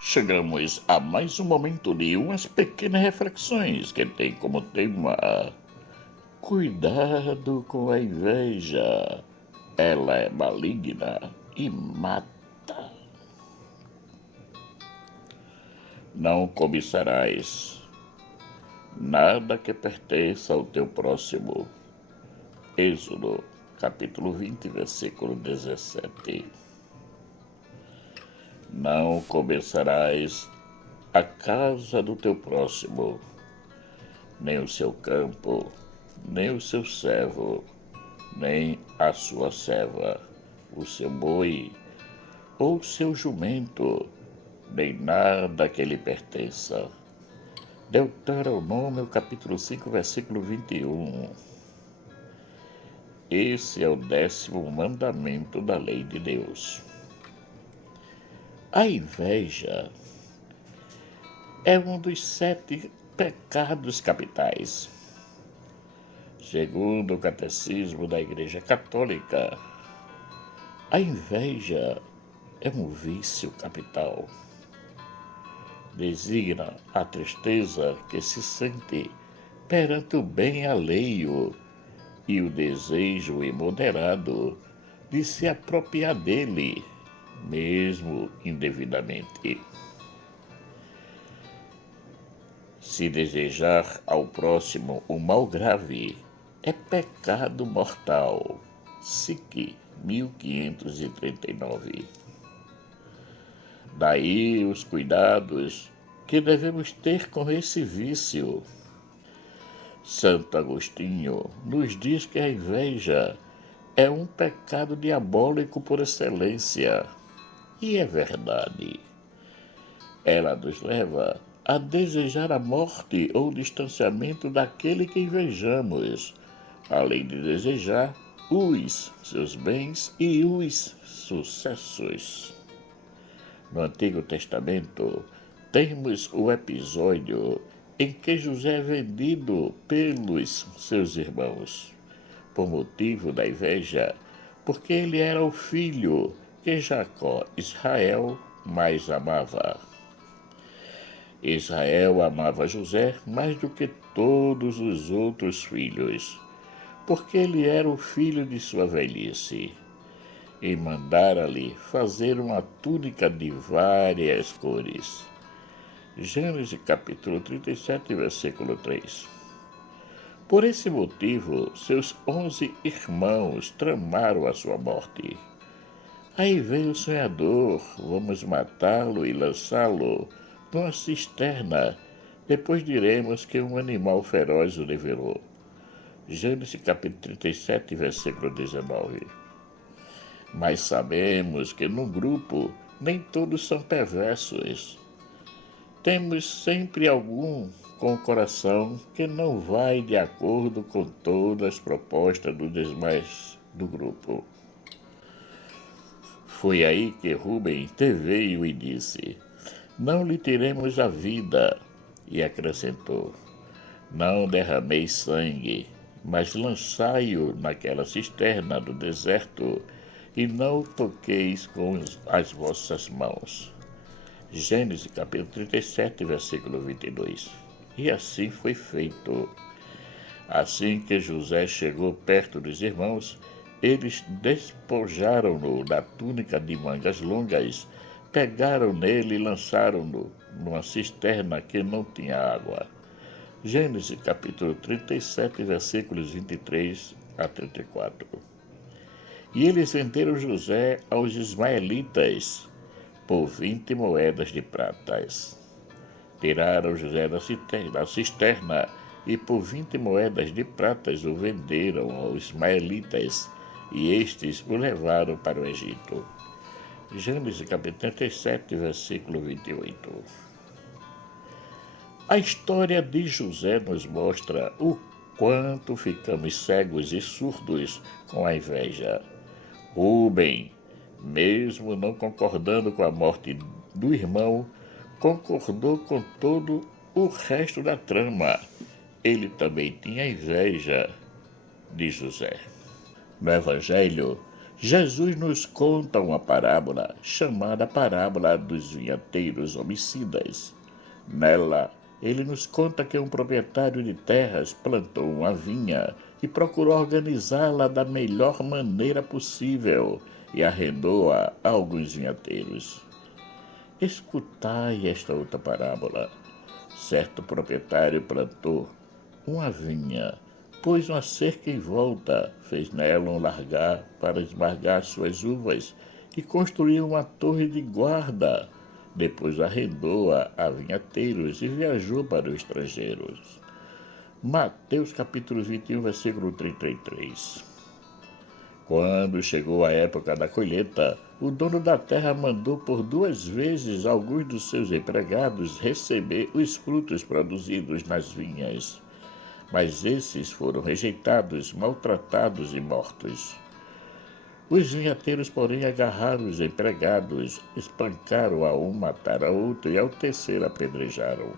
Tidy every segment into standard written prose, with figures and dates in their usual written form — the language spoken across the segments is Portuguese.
Chegamos a mais um momento de umas pequenas reflexões que tem como tema: cuidado com a inveja. Ela é maligna e mata. Não cobiçarás nada que pertença ao teu próximo. Êxodo, capítulo 20, versículo 17. Não cobiçarás a casa do teu próximo, nem o seu campo, nem o seu servo, nem a sua serva, o seu boi ou o seu jumento, nem nada que lhe pertença. Deuteronômio capítulo 5, versículo 21. Esse é o 10º mandamento da lei de Deus. A inveja é um dos 7 pecados capitais. Segundo o Catecismo da Igreja Católica, a inveja é um vício capital. Designa a tristeza que se sente perante o bem alheio e o desejo imoderado de se apropriar dele, mesmo indevidamente. Se desejar ao próximo o mal grave, é pecado mortal. SIC 1539. Daí os cuidados que devemos ter com esse vício. Santo Agostinho nos diz que a inveja é um pecado diabólico por excelência. E é verdade. Ela nos leva a desejar a morte ou o distanciamento daquele que invejamos, além de desejar os seus bens e os sucessos. No Antigo Testamento, temos o episódio em que José é vendido pelos seus irmãos, por motivo da inveja, porque ele era o filho que Jacó, Israel, mais amava. Israel amava José mais do que todos os outros filhos, porque ele era o filho de sua velhice, e mandara-lhe fazer uma túnica de várias cores. Gênesis capítulo 37, versículo 3. Por esse motivo, seus 11 irmãos tramaram a sua morte. Aí veio o sonhador: vamos matá-lo e lançá-lo numa cisterna, depois diremos que um animal feroz o devorou. Gênesis capítulo 37, versículo 19. Mas sabemos que no grupo nem todos são perversos. Temos sempre algum com o coração que não vai de acordo com todas as propostas dos demais do grupo. Foi aí que Rubem interveio e disse: não lhe tiremos a vida, e acrescentou: não derrameis sangue, mas lançai-o naquela cisterna do deserto, e não o toqueis com as vossas mãos. Gênesis capítulo 37, versículo 22. E assim foi feito. Assim que José chegou perto dos irmãos, eles despojaram-no da túnica de mangas longas, pegaram nele e lançaram-no numa cisterna que não tinha água. Gênesis capítulo 37, versículos 23 a 34. E eles venderam José aos ismaelitas por 20 moedas de pratas. Tiraram José da cisterna e por 20 moedas de pratas o venderam aos ismaelitas, e estes o levaram para o Egito. Gênesis capítulo 37, versículo 28. A história de José nos mostra o quanto ficamos cegos e surdos com a inveja. Rubem, mesmo não concordando com a morte do irmão, concordou com todo o resto da trama. Ele também tinha inveja de José. No Evangelho, Jesus nos conta uma parábola chamada Parábola dos Vinhateiros Homicidas. Nela, ele nos conta que um proprietário de terras plantou uma vinha e procurou organizá-la da melhor maneira possível e arrendou-a a alguns vinhateiros. Escutai esta outra parábola. Certo proprietário plantou uma vinha, pôs uma cerca em volta, fez nela um largar para esmagar suas uvas e construiu uma torre de guarda. Depois arrendou-a a vinhateiros e viajou para os estrangeiros. Mateus capítulo 21, versículo 33. Quando chegou a época da colheita, o dono da terra mandou por 2 vezes alguns dos seus empregados receber os frutos produzidos nas vinhas. Mas esses foram rejeitados, maltratados e mortos. Os vinhateiros, porém, agarraram os empregados, espancaram a um, mataram a outro e ao terceiro apedrejaram.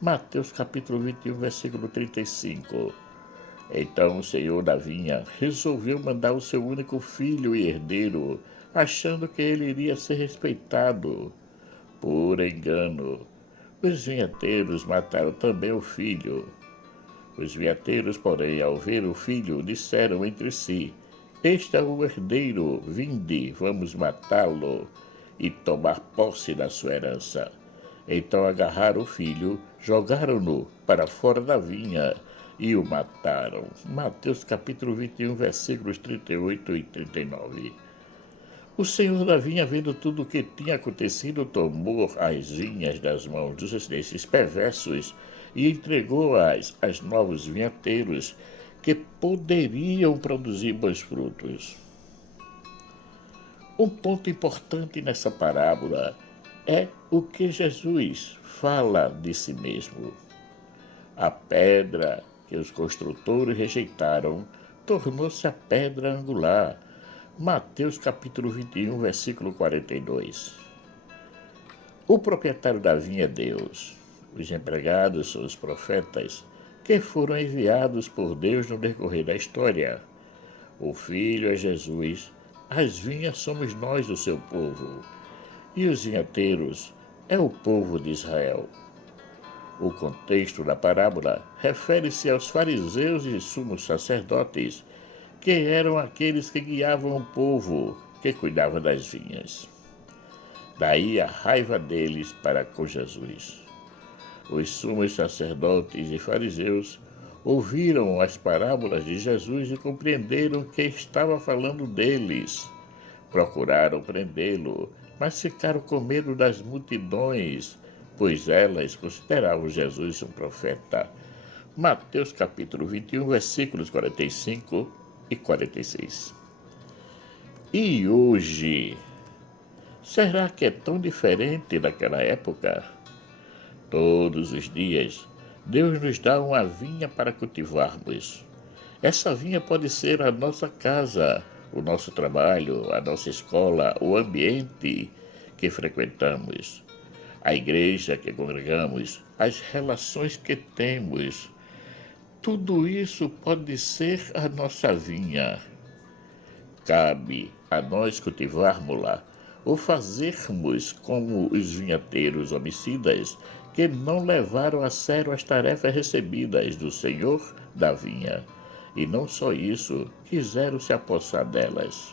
Mateus capítulo 21, versículo 35. Então o senhor da vinha resolveu mandar o seu único filho e herdeiro, achando que ele iria ser respeitado. Por engano, os vinhateiros mataram também o filho. Os vinhateiros, porém, ao ver o filho, disseram entre si: Este é o herdeiro, vinde, vamos matá-lo e tomar posse da sua herança. Então agarraram o filho, jogaram-no para fora da vinha e o mataram. Mateus capítulo 21, versículos 38 e 39. O senhor da vinha, vendo tudo o que tinha acontecido, tomou as vinhas das mãos desses perversos e entregou-as aos novos vinhateiros, que poderiam produzir bons frutos. Um ponto importante nessa parábola é o que Jesus fala de si mesmo. A pedra que os construtores rejeitaram tornou-se a pedra angular. Mateus capítulo 21, versículo 42. O proprietário da vinha é Deus. Os empregados são os profetas, que foram enviados por Deus no decorrer da história. O Filho é Jesus, as vinhas somos nós, o seu povo, e os vinhateiros é o povo de Israel. O contexto da parábola refere-se aos fariseus e sumos sacerdotes, que eram aqueles que guiavam o povo, que cuidava das vinhas. Daí a raiva deles para com Jesus. Os sumos sacerdotes e fariseus ouviram as parábolas de Jesus e compreenderam que estava falando deles. Procuraram prendê-lo, mas ficaram com medo das multidões, pois elas consideravam Jesus um profeta. Mateus capítulo 21, versículos 45 e 46. E hoje, será que é tão diferente daquela época? Todos os dias, Deus nos dá uma vinha para cultivarmos. Essa vinha pode ser a nossa casa, o nosso trabalho, a nossa escola, o ambiente que frequentamos, a igreja que congregamos, as relações que temos. Tudo isso pode ser a nossa vinha. Cabe a nós cultivarmos-la ou fazermos como os vinhateiros homicidas, que não levaram a sério as tarefas recebidas do Senhor da vinha. E não só isso, quiseram se apossar delas.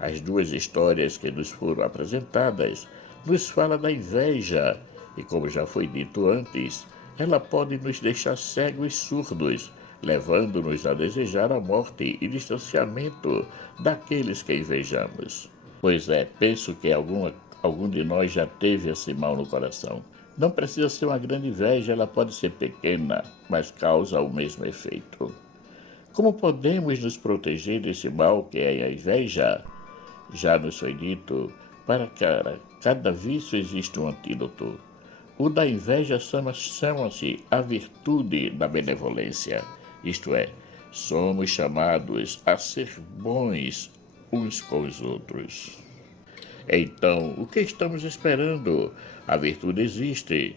As 2 histórias que nos foram apresentadas nos falam da inveja, e como já foi dito antes, ela pode nos deixar cegos e surdos, levando-nos a desejar a morte e distanciamento daqueles que invejamos. Pois penso que algum de nós já teve esse mal no coração. Não precisa ser uma grande inveja, ela pode ser pequena, mas causa o mesmo efeito. Como podemos nos proteger desse mal que é a inveja? Já nos foi dito, para cada vício existe um antídoto. O da inveja chama-se a virtude da benevolência, isto é, somos chamados a ser bons uns com os outros. Então, o que estamos esperando? A virtude existe.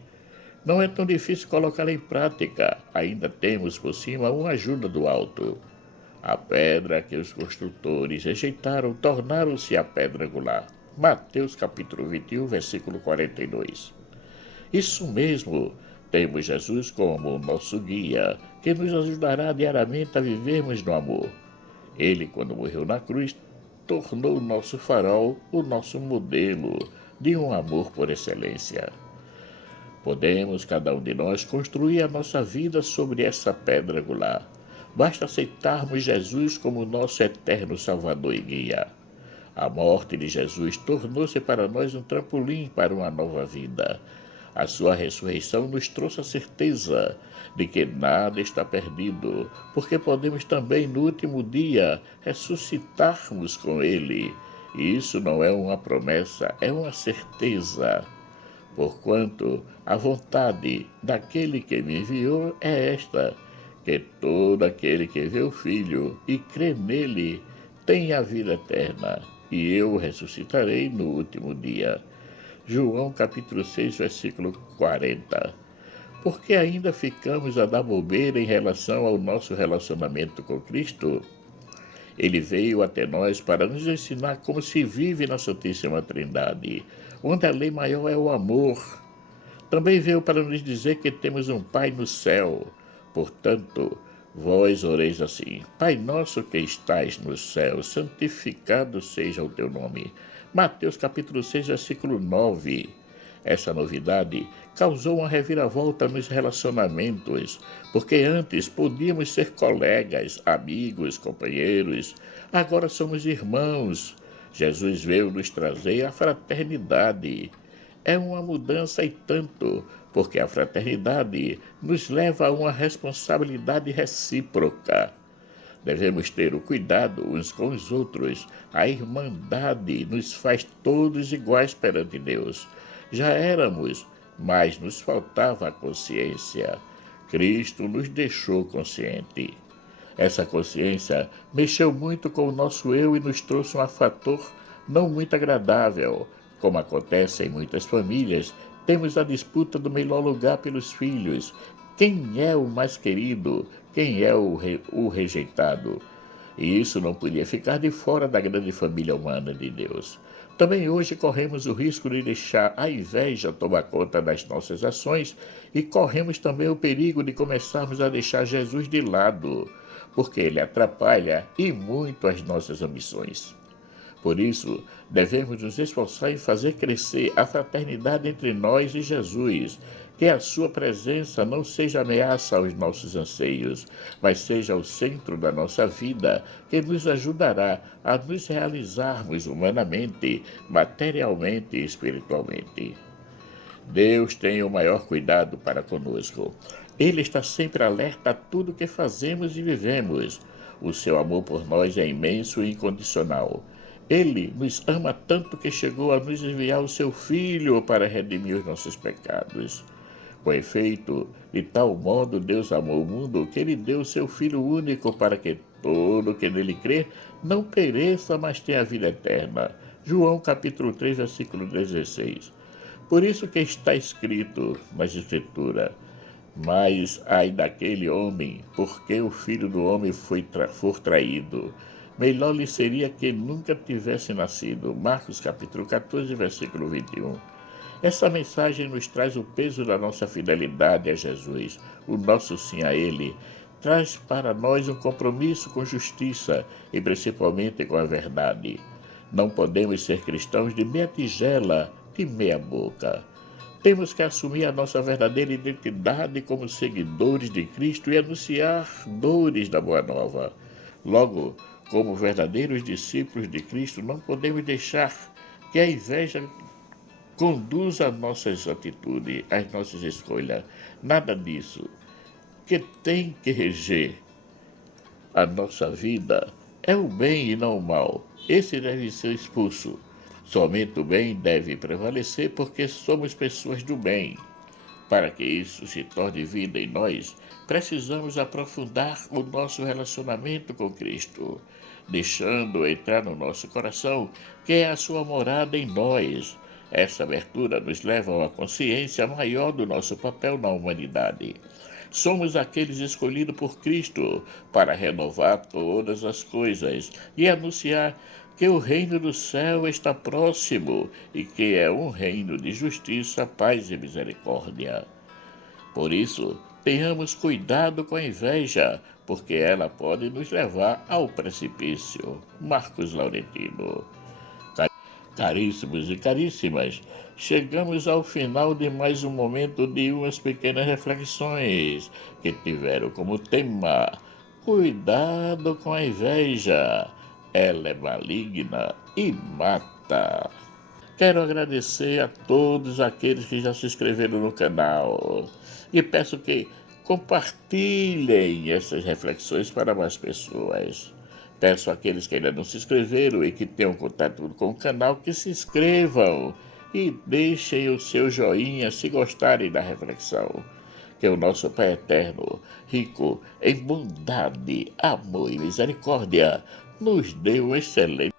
Não é tão difícil colocá-la em prática. Ainda temos por cima uma ajuda do alto. A pedra que os construtores rejeitaram tornaram-se a pedra angular. Mateus capítulo 21, versículo 42. Isso mesmo, temos Jesus como nosso guia, que nos ajudará diariamente a vivermos no amor. Ele, quando morreu na cruz, tornou o nosso farol o nosso modelo de um amor por excelência. Podemos, cada um de nós, construir a nossa vida sobre essa pedra angular. Basta aceitarmos Jesus como nosso eterno Salvador e guia. A morte de Jesus tornou-se para nós um trampolim para uma nova vida. A sua ressurreição nos trouxe a certeza de que nada está perdido, porque podemos também, no último dia, ressuscitarmos com Ele. E isso não é uma promessa, é uma certeza. Porquanto a vontade daquele que me enviou é esta, que todo aquele que vê o Filho e crê nele tenha a vida eterna, e eu o ressuscitarei no último dia. João capítulo 6, versículo 40. Por que ainda ficamos a dar bobeira em relação ao nosso relacionamento com Cristo? Ele veio até nós para nos ensinar como se vive na Santíssima Trindade, onde a lei maior é o amor. Também veio para nos dizer que temos um Pai no céu. Portanto, vós oreis assim: Pai nosso que estais no céu, santificado seja o teu nome. Mateus capítulo 6, versículo 9. Essa novidade causou uma reviravolta nos relacionamentos, porque antes podíamos ser colegas, amigos, companheiros, agora somos irmãos. Jesus veio nos trazer a fraternidade. É uma mudança e tanto, porque a fraternidade nos leva a uma responsabilidade recíproca. Devemos ter o cuidado uns com os outros. A irmandade nos faz todos iguais perante Deus. Já éramos, mas nos faltava a consciência. Cristo nos deixou consciente. Essa consciência mexeu muito com o nosso eu e nos trouxe um fator não muito agradável. Como acontece em muitas famílias, temos a disputa do melhor lugar pelos filhos. Quem é o mais querido? Quem é o rejeitado? E isso não podia ficar de fora da grande família humana de Deus. Também hoje corremos o risco de deixar a inveja tomar conta das nossas ações e corremos também o perigo de começarmos a deixar Jesus de lado, porque ele atrapalha e muito as nossas ambições. Por isso, devemos nos esforçar em fazer crescer a fraternidade entre nós e Jesus, que a sua presença não seja ameaça aos nossos anseios, mas seja o centro da nossa vida, que nos ajudará a nos realizarmos humanamente, materialmente e espiritualmente. Deus tem o maior cuidado para conosco. Ele está sempre alerta a tudo que fazemos e vivemos. O seu amor por nós é imenso e incondicional. Ele nos ama tanto que chegou a nos enviar o seu Filho para redimir os nossos pecados. Com efeito, de tal modo Deus amou o mundo que ele deu o seu Filho único para que todo que nele crê não pereça, mas tenha a vida eterna. João capítulo 3, versículo 16. Por isso que está escrito na Escritura: mas ai daquele homem, porque o Filho do Homem for traído. Melhor lhe seria que nunca tivesse nascido. Marcos capítulo 14, versículo 21. Essa mensagem nos traz o peso da nossa fidelidade a Jesus, o nosso sim a Ele. Traz para nós um compromisso com justiça e principalmente com a verdade. Não podemos ser cristãos de meia tigela, de meia boca. Temos que assumir a nossa verdadeira identidade como seguidores de Cristo e anunciar dores da Boa Nova. Logo, como verdadeiros discípulos de Cristo, não podemos deixar que a inveja conduza as nossas atitudes, as nossas escolhas. Nada disso. O que tem que reger a nossa vida é o bem e não o mal. Esse deve ser expulso. Somente o bem deve prevalecer porque somos pessoas do bem. Para que isso se torne vida em nós, precisamos aprofundar o nosso relacionamento com Cristo, deixando entrar no nosso coração, que é a sua morada em nós. Essa abertura nos leva a uma consciência maior do nosso papel na humanidade. Somos aqueles escolhidos por Cristo para renovar todas as coisas e anunciar que o reino do céu está próximo e que é um reino de justiça, paz e misericórdia. Por isso, tenhamos cuidado com a inveja, porque ela pode nos levar ao precipício. Marcos Laurentino. Caríssimos e caríssimas, chegamos ao final de mais um momento de umas pequenas reflexões que tiveram como tema: cuidado com a inveja, ela é maligna e mata. Quero agradecer a todos aqueles que já se inscreveram no canal e peço que compartilhem essas reflexões para mais pessoas. Peço àqueles que ainda não se inscreveram e que tenham contato com o canal que se inscrevam e deixem o seu joinha se gostarem da reflexão. Que o nosso Pai Eterno, rico em bondade, amor e misericórdia, nos dê um excelente